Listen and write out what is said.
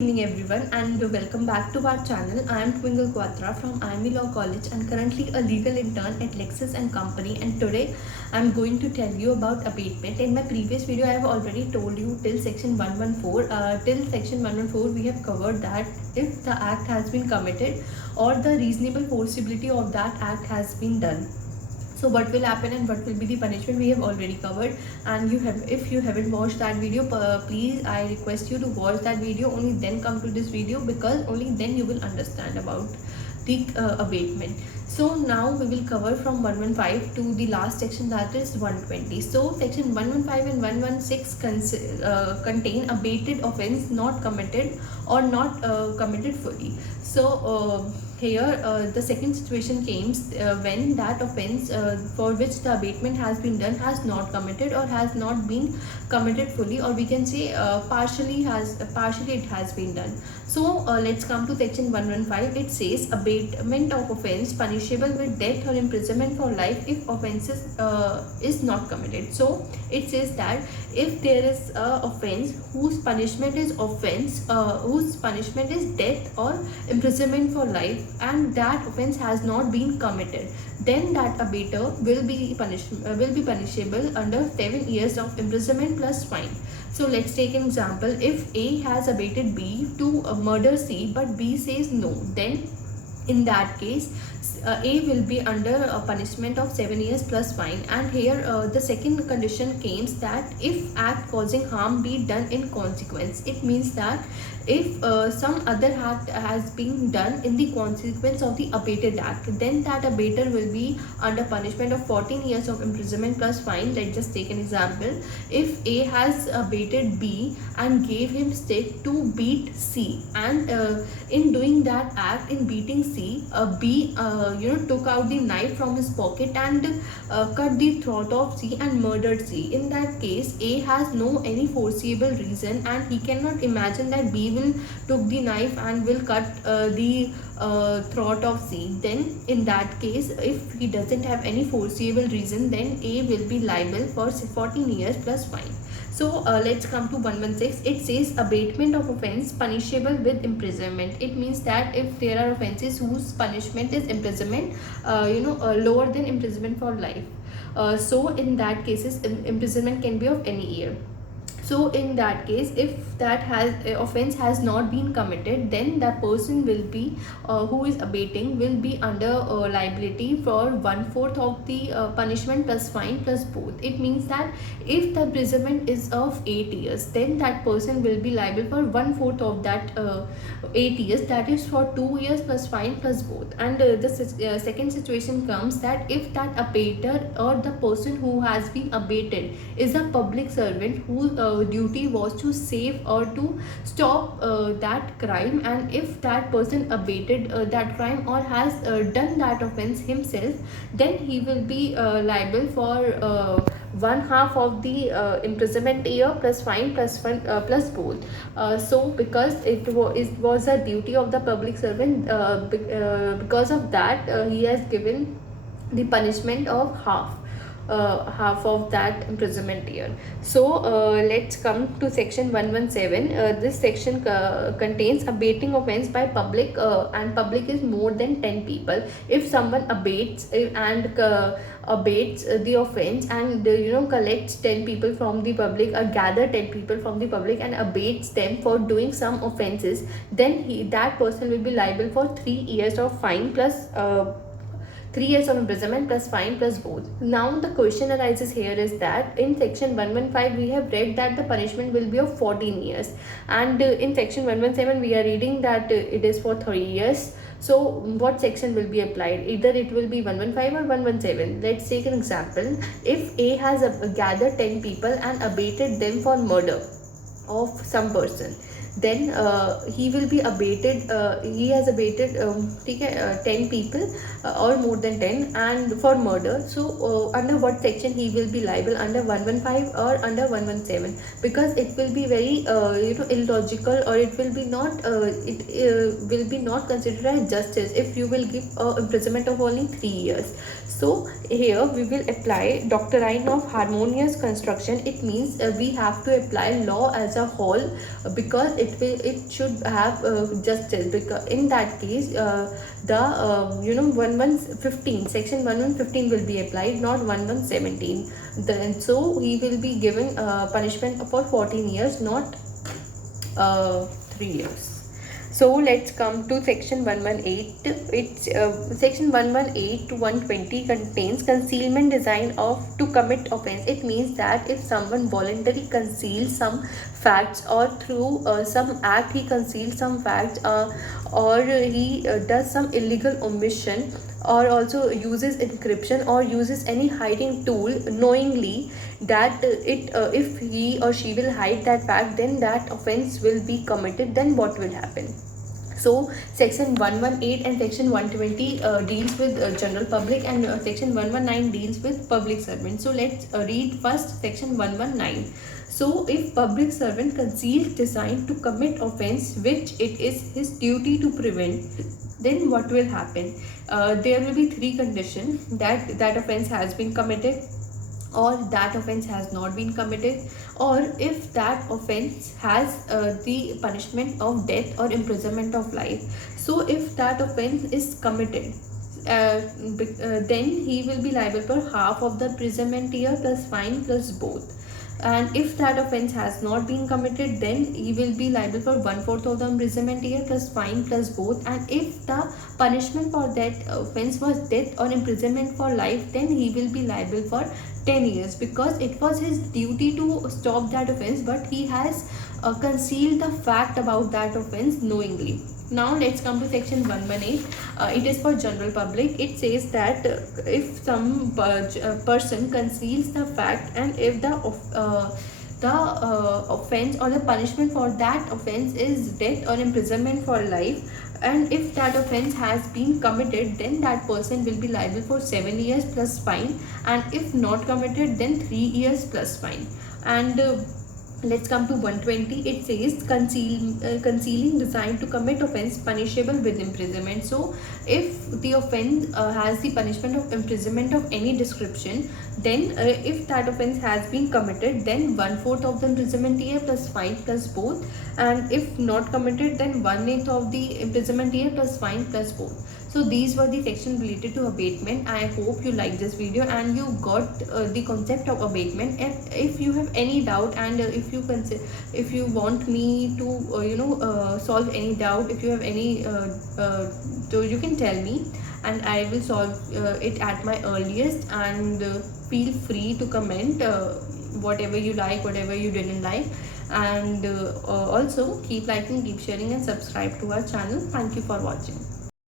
Evening everyone and welcome back to our channel. I am Twinkle Quatra from IME Law College and currently a legal intern at Lexis and Company, and today I am going to tell you about abatement. In my previous video I have already told you till section 114. Till section 114 we have covered that if the act has been committed or the reasonable forcibility of that act has been done, so what will happen and what will be the punishment we have already covered. And if you haven't watched that video, please I request you to watch that video, only then come to this video, because only then you will understand about the abatement. So now we will cover from 115 to the last section, that is 120. So section 115 and 116 contain abated offense not committed or not committed fully. So here the second situation comes when that offense for which the abatement has been done has not committed or has not been committed fully, or we can say partially it has been done. So let's come to section 115. It says abatement of offense punishable with death or imprisonment for life if offenses is not committed. So it says that if there is a offense whose punishment is death or imprisonment for life, and that offense has not been committed, then that abater will be punishable under 7 years of imprisonment plus fine. So let's take an example. If A has abated B to murder C, but B says no, then in that case A will be under a punishment of 7 years plus fine. And here the second condition comes that if act causing harm be done in consequence. It means that if some other act has been done in the consequence of the abated act, then that abater will be under punishment of 14 years of imprisonment plus fine. Let's just take an example. If A has abated B and gave him stick to beat C, and in doing that act, in beating C, B took out the knife from his pocket and cut the throat of C and murdered C. In that case, A has no any foreseeable reason and he cannot imagine that B will took the knife and will cut the throat of C. Then in that case, if he doesn't have any foreseeable reason, then A will be liable for 14 years plus fine. So let's come to 116. It says abatement of offense punishable with imprisonment. It means that if there are offenses whose punishment is imprisonment, lower than imprisonment for life. So in that cases, imprisonment can be of any year. So in that case, if that offense has not been committed, then that person will be who is abating will be under liability for 1/4 of the punishment plus fine plus both. It means that if the imprisonment is of 8 years, then that person will be liable for 1/4 of that 8 years, that is for 2 years plus fine plus both. And the second situation comes that if that abater or the person who has been abated is a public servant whose duty was to save or to stop that crime, and if that person abated that crime or has done that offense himself, then he will be liable for 1/2 of the imprisonment year plus fine plus fine plus both. So because it was a duty of the public servant, because of that he has given the punishment of half of that imprisonment year. So let's come to section 117. This section contains abating offense by public, and public is more than 10 people. If someone abates abates the offense and collects 10 people from the public or gather 10 people from the public and abates them for doing some offenses, then that person will be liable for 3 years of fine plus 3 years of imprisonment plus fine plus both. Now the question arises here is that in section 115 we have read that the punishment will be of 14 years, and in section 117 we are reading that it is for 3 years. So what section will be applied? Either it will be 115 or 117. Let's take an example. If A has gathered 10 people and abated them for murder of some person, then he will be abated. He has abated 10 people or more than 10 and for murder. So under what section he will be liable? Under 115 or under 117? Because it will be very illogical, or it will be not will be not considered as justice if you will give imprisonment of only 3 years. So here we will apply doctrine of harmonious construction. It means we have to apply law as a whole, because it should have justice, because in that case the 1115, section 1115 will be applied, not 1117. Then so he will be given punishment for 14 years, not 3 years. So let's come to section 118. It's section 118 to 120 contains concealment design of to commit offense. It means that if someone voluntarily conceals some facts, or through some act he conceals some facts, or he does some illegal omission, or also uses encryption, or uses any hiding tool knowingly, that if he or she will hide that fact, then that offense will be committed. Then what will happen? So section 118 and section 120 deals with general public, and section 119 deals with public servant. So let's read first section 119. So if public servant conceals design to commit offense which it is his duty to prevent, then what will happen? There will be three conditions: that offense has been committed, or that offense has not been committed, or if that offense has the punishment of death or imprisonment of life. So if that offense is committed, then he will be liable for half of the imprisonment year plus fine plus both. And if that offense has not been committed, then he will be liable for 1/4 of the imprisonment year plus fine plus both. And if the punishment for that offense was death or imprisonment for life, then he will be liable for 10 years, because it was his duty to stop that offense, but he has concealed the fact about that offense knowingly. Now let's come to section 118. It is for general public. It says that if some person conceals the fact, and if the offense or the punishment for that offense is death or imprisonment for life, and if that offense has been committed, then that person will be liable for 7 years plus fine, and if not committed, then 3 years plus fine. And let's come to 120. It says concealing design to commit offense punishable with imprisonment. So if the offense has the punishment of imprisonment of any description, then if that offense has been committed, then 1/4 of the imprisonment year plus fine plus both, and if not committed, then 1/8 of the imprisonment year plus fine plus both. So these were the section related to abatement. I hope you liked this video and you got the concept of abatement. If you have any doubt, and if you want me to solve any doubt, if you have any so you can tell me, and I will solve it at my earliest. And feel free to comment whatever you like, whatever you didn't like. And also keep liking, keep sharing, and subscribe to our channel. Thank you for watching.